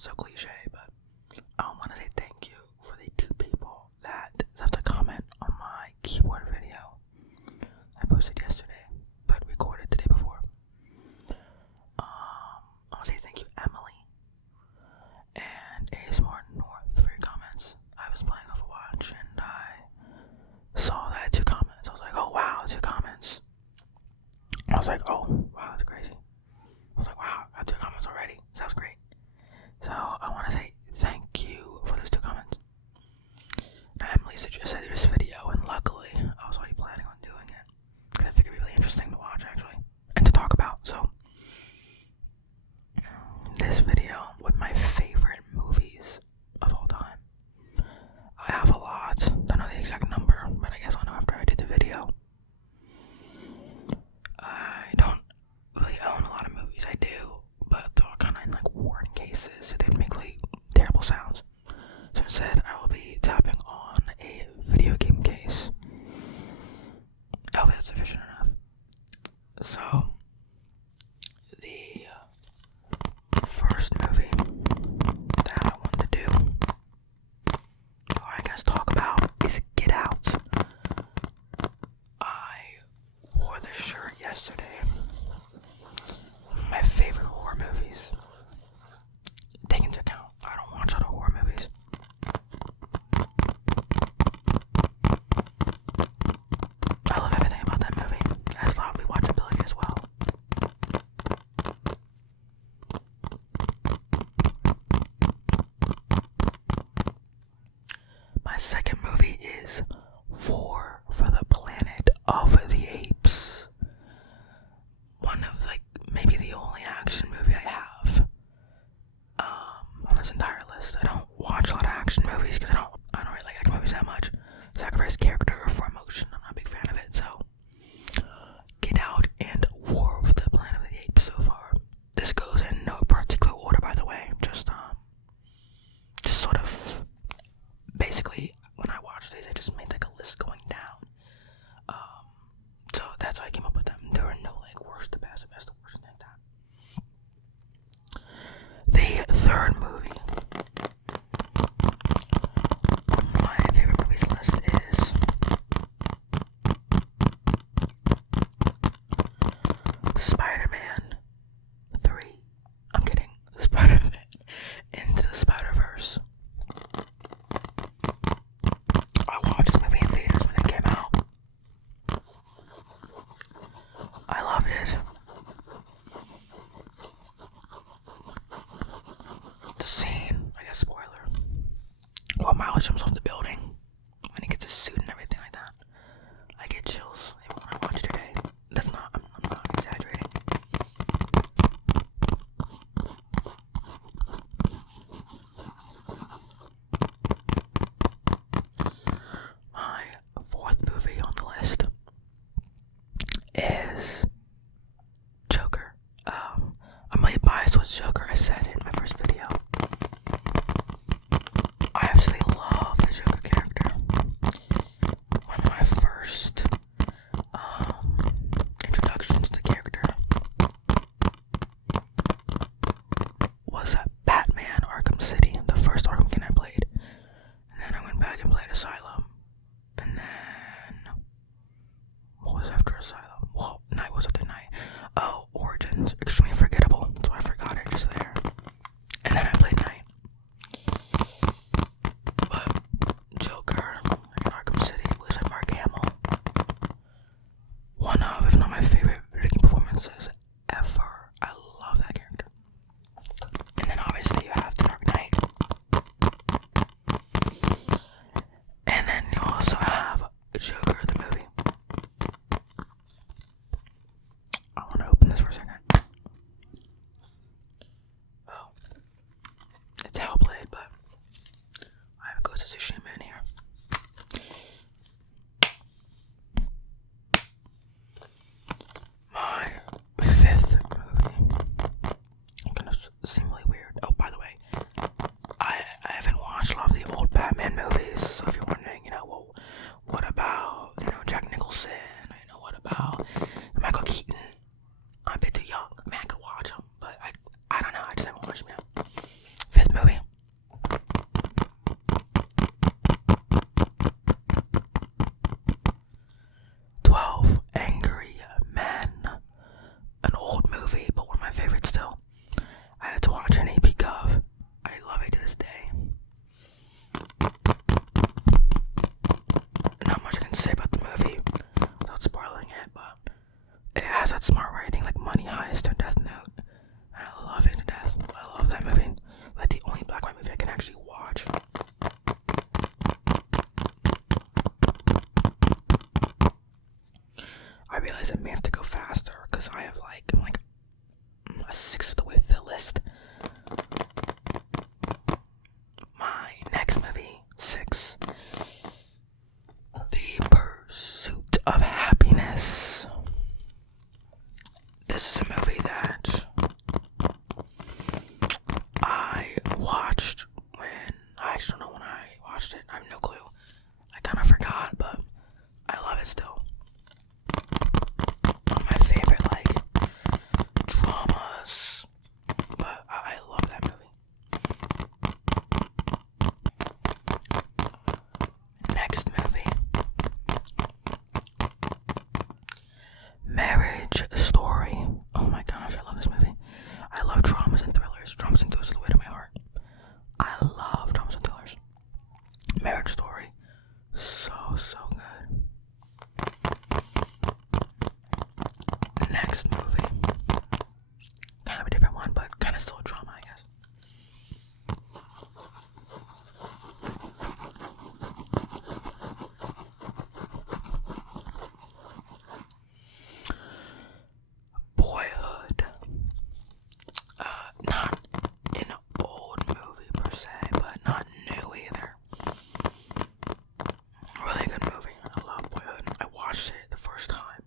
sounds so cliche, but I want to say thank you for the 2 people that left a comment on my keyboard video I posted yesterday, but recorded the day before. I want to say thank you, Emily and ASMR North, for your comments. I was playing Overwatch and I saw that I had 2 comments. I was like, oh wow, 2 comments. I was like, oh wow, that's crazy. I was like, wow, I got 2 comments already. Sounds great. So I want to say thank you for those 2 comments. Emily suggested this video, and luckily I was already planning on doing it because I figured it'd be really interesting to watch, actually, and to talk about. So this video with my favorite movies of all time. I have a lot. Don't know the exact number, but I guess I'll know after I did the video. I don't really own a lot of movies. I do, but they're all kind of in like worn cases, so they make really terrible sounds. So instead, I will be tapping on a video game case. Hopefully that's sufficient enough. So, the first movie that I want to do, or I guess talk about, is Get Out. I wore this shirt yesterday. My favorite horror movies. Take into account, I don't watch other horror movies. I love everything about that movie. It has a lot of rewatchability as well. got smart writing, like Money Heist or Death Note. I love it to death. I love that movie. Like the only black and white movie I can actually watch. I realize I may have to go faster because I'm like a sixth of the way through the list. My next movie, 6. The Pursuit of Happiness. This is a movie that I watched when, I actually don't know when I watched it. I have no clue. I kind of forgot, but I love it still. One of my favorite, dramas, but I love that movie. Next movie. Marriage Story. Oh my gosh, I love this movie. I love dramas and thrillers. Dramas and thrillers are the way to my heart. I love dramas and thrillers. Marriage Story. So good. Next movie. Kind of a different one, but kind of still a drama, I guess. Boyhood. Not an old movie per se, but not new either. Really good movie. I love Boyhood. I watched it the first time.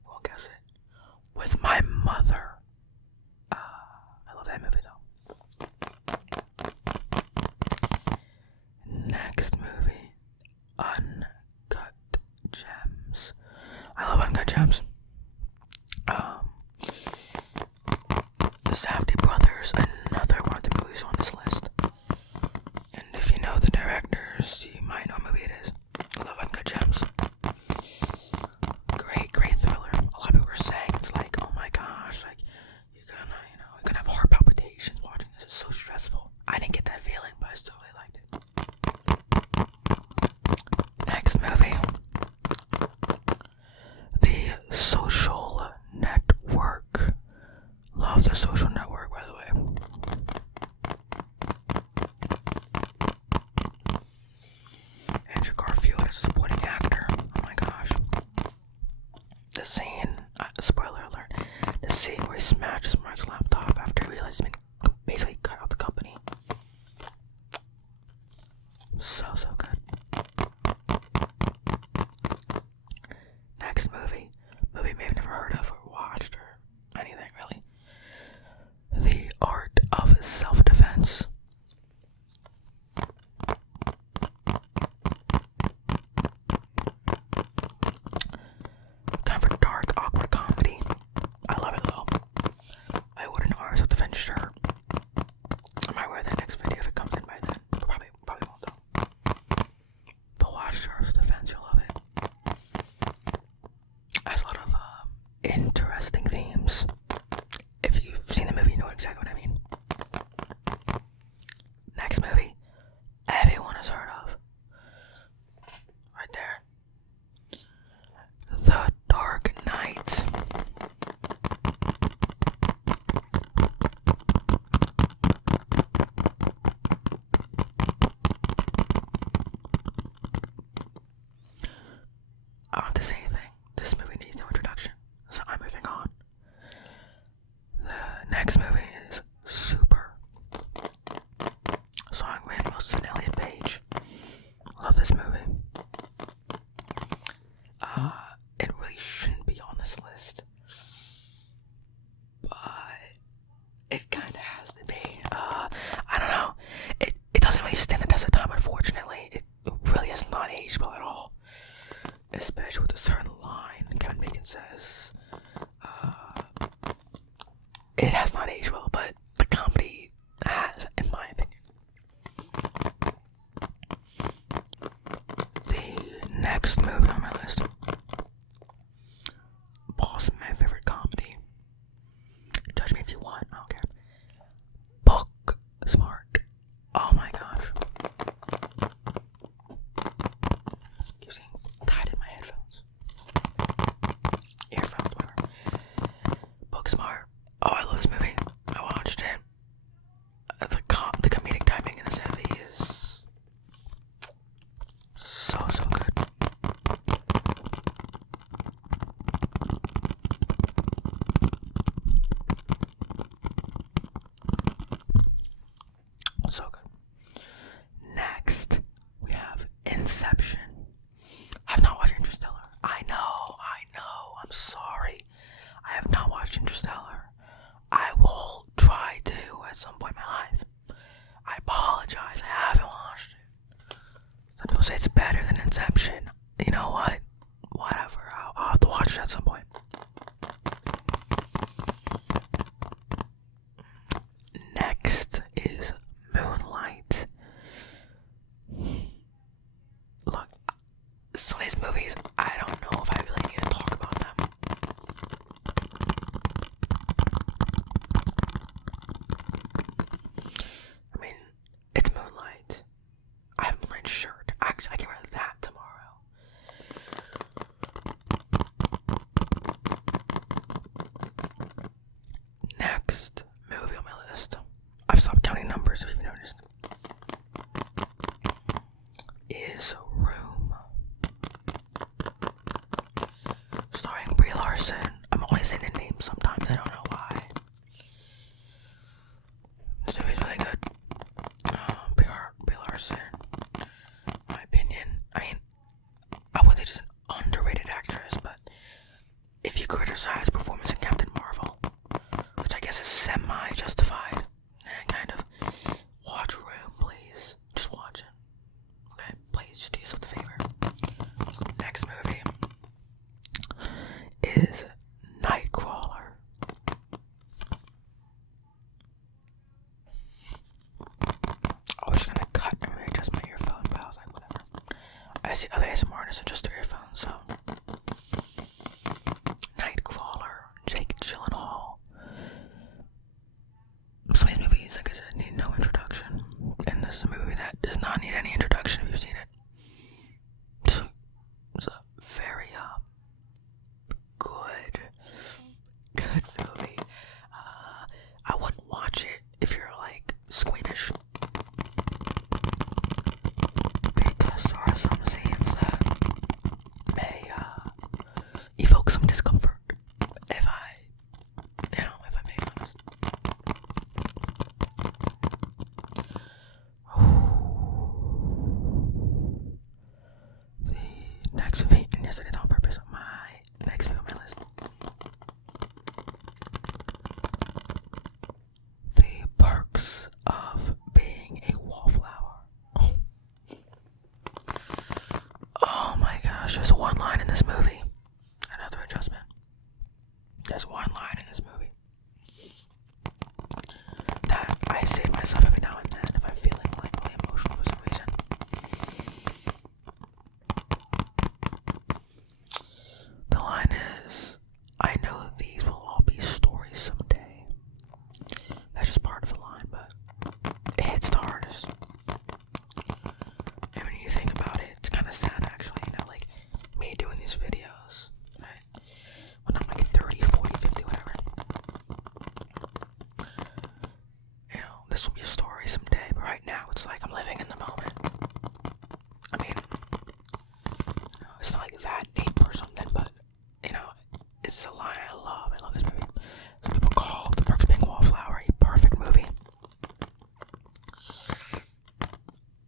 You won't guess it. With my mother. I love that movie though. Next movie. Uncut Gems. I love Uncut Gems. The Safdie Brothers, another one of the movies on this list. And if you know the directors, you might know what movie it is. I love Uncut Gems. Great thriller. A lot of people were saying it's like, oh my gosh, like you're gonna have heart palpitations watching this. It's so stressful. I didn't get that feeling, but I still really liked it. Next movie. The Social Network. Love The Social Network, by the way. Andrew Garfield as a supporting actor. Oh my gosh. The scene, spoiler alert, the scene where he smashes Mark's laptop after he realized he's been basically cut out the company. So good. Next movie. Movie may have never heard of or watched or anything really. The Art of Self-Defense. Kind of a dark, awkward comedy. I love it though. I ordered an Art of Self-Defense shirt. I might wear that next video if it comes in by then. Probably won't though. But watch Art of Self-Defense, you'll love it. Has a lot of interesting themes. If you've seen the movie, you know exactly what I mean. Next movie, everyone has heard of. Right there. The Dark Knight. I don't have to say anything. This movie needs no introduction, so I'm moving on. The next movie is Super. Song Randy Wilson and Elliot Page. Love this movie. It really shouldn't be on this list, but it kind of has to be. I don't know. It doesn't really stand the test of time, unfortunately. It really has not aged well at all. Especially with a certain line Kevin Bacon says. It has not aged well, but the comedy has, in my opinion. The next movie on my list. Possibly my favorite comedy. Judge me if you want, I don't care. Book Smart. Oh my gosh. Keep getting tied in my headphones. Earphones, whatever. Interstellar. I will try to at some point in my life. I apologize, I haven't watched it. Some people say it's better than Inception. You know what? Whatever. I'll have to watch it at some point. Next is Moonlight. Look, some of these movies, I don't know if I really need to talk about them. I mean, it's Moonlight. I have a Moonlight shirt. Actually, I can wear that tomorrow. Next movie on my list. I've stopped counting numbers if you've noticed. Is Room. Starring Brie Larson. I'm only saying the name sometimes, I don't know why. This movie's really good. Brie Larson, in my opinion. I mean, I wouldn't say she's an underrated actress, but if you criticize performance in Captain Marvel, which I guess is semi-justified, kind of, watch Room, please. Just watch it. Okay? Please, just do yourself a favor. Next movie is Nightcrawler. I was just gonna cut and readjust my earphone, but I was like, whatever. I see other ASMR artists adjust their earphones, so. Nightcrawler, Jake Gyllenhaal. Some of these movies, like I said, need no introduction. And this is a movie that does not need any introduction if you've seen it. It's a very, good movie. I wouldn't watch it if you're, like, squeamish. Because there are some scenes that may, evoke some discomfort. If I'm being honest. The next movie, and yes, I did that on purpose. My next movie on my list. The Perks of Being a Wallflower. Oh my gosh, there's one line in this movie. Another adjustment. There's one line in this movie that I say to myself every now and then if I'm feeling like really emotional for some reason. The line is, I know these will all be stories someday. That's just part of the line, but it hits the hardest. And when you think about it, it's kind of sad actually, like me doing these videos, right? When I'm like 30, 40, 50, whatever. This will be a story someday, but right now it's like I'm living in the moment. I mean, it's not like that deep or something, but, it's a line I love. I love this movie. Some people call The Perks of Being a Wallflower a perfect movie.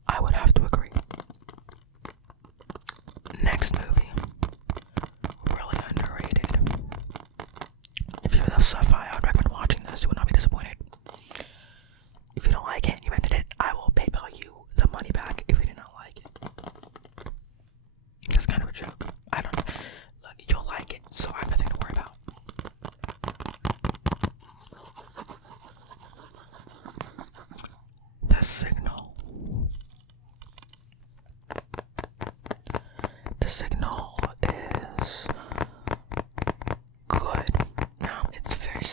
I would have to agree. Next movie, really underrated. If you love sci-fi, I would recommend watching this. You would not be disappointed. If you don't like it and you rented it, I will PayPal you the money back if you did not like it. That's kind of a joke. I don't know. Look, you'll like it, so I have nothing to worry about. The Signal. The Signal is good. Now, it's very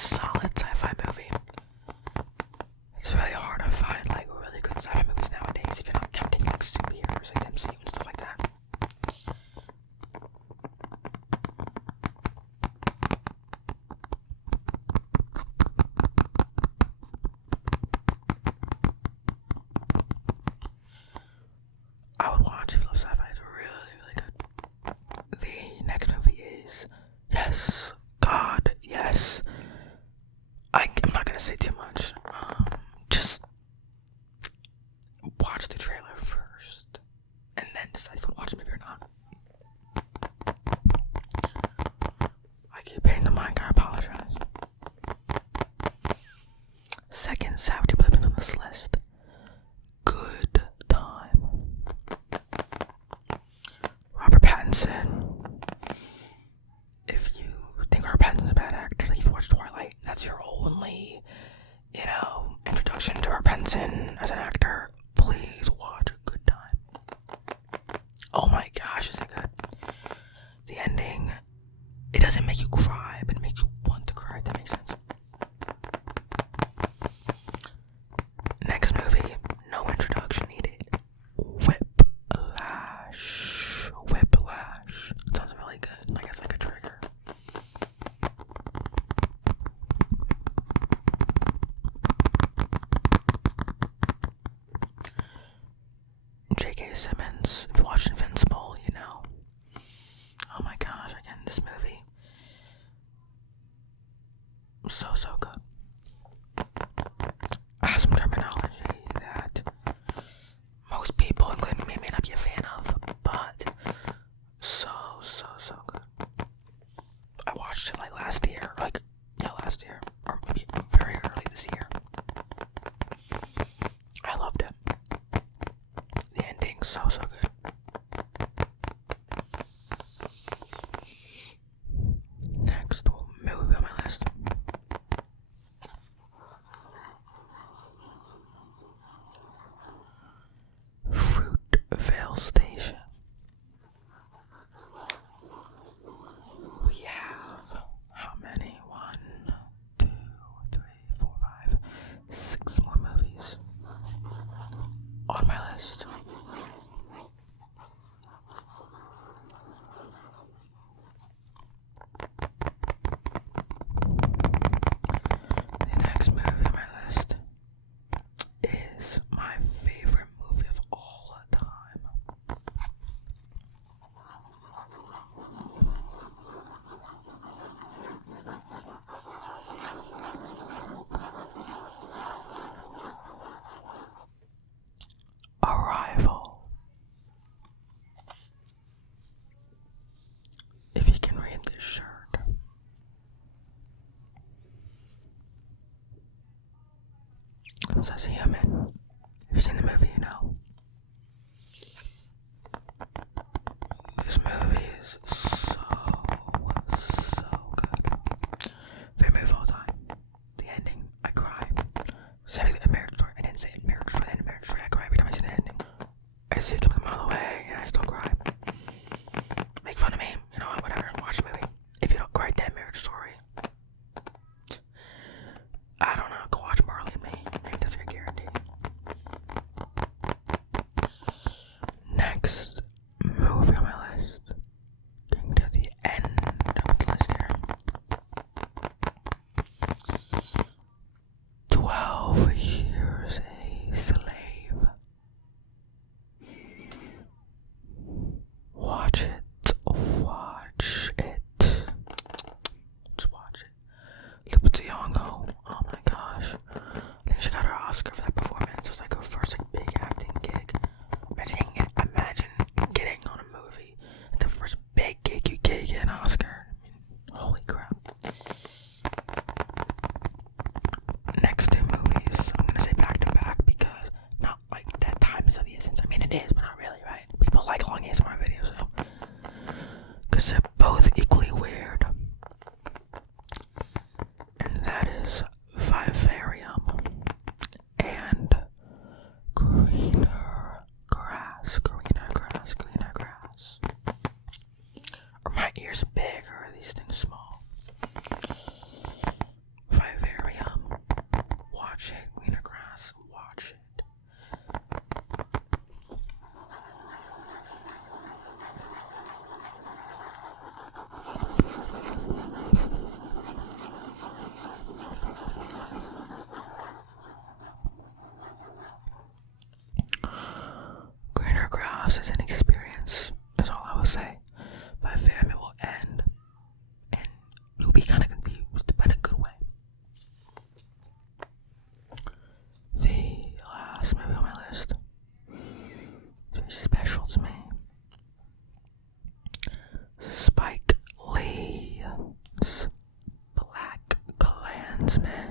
only, introduction to Robert Pattinson as an actor, please watch A Good Time. Oh my gosh, is it good? The ending, it doesn't make you cry, but it makes you want to cry, if that makes sense. Next movie, no introduction needed. Whiplash. Whiplash. Sounds really good. I guess like a trigger. J.K. Simmons, if you watched Invincible, you know. Oh my gosh, again, this movie. So good. I have some terminology that most people, including me, may not be a fan of, but so good. I watched it last year, last year, or maybe very early this year. I loved it. The ending, so good. Next movie on my list. Fruitvale Station. We have how many? 1, 2, 3, 4, 5, 6 more movies on my list. The next movie on my list is my favorite movie of all time. Arrival. If you can read this shirt. It says human. If you've seen the movie, you know. This movie is so good. Favorite movie of all time. The ending, I cry. Same as A Marriage Story. I didn't say A Marriage Story, then A Marriage Story. I cry every time I see the ending. I see it coming a mile away, and I still cry. Make fun of me, whatever. Watch the movie. If you don't cry, then A Marriage Story. I don't know. Go watch Marley and Me. Maybe that's a guarantee. Next movie on my list. Getting to the end of the list here. 12 Years a Slave. Watch it. Just watch it. Lupita Nyong'o. Oh my gosh. I think she got her Oscar for that performance. It was her first big acting gig. Imagine getting on a movie. The first big gig you get an Oscar. Holy crap. Next 2 movies, I'm gonna say back to back because not that time is of the essence. I mean it is, but not really, right? People like long ASMR videos, so. Because they're both equally weird. And that is Vivarium and Greener Grass. Are my ears big or are these things small? Vivarium. Watch it. Greener Grass. Watch it. Greener Grass is an experience, is all I will say. Vivarium will end, and you'll be kind of confused, but in a good way. The last movie on my list is very special to me. Spike Lee's Black Klansman.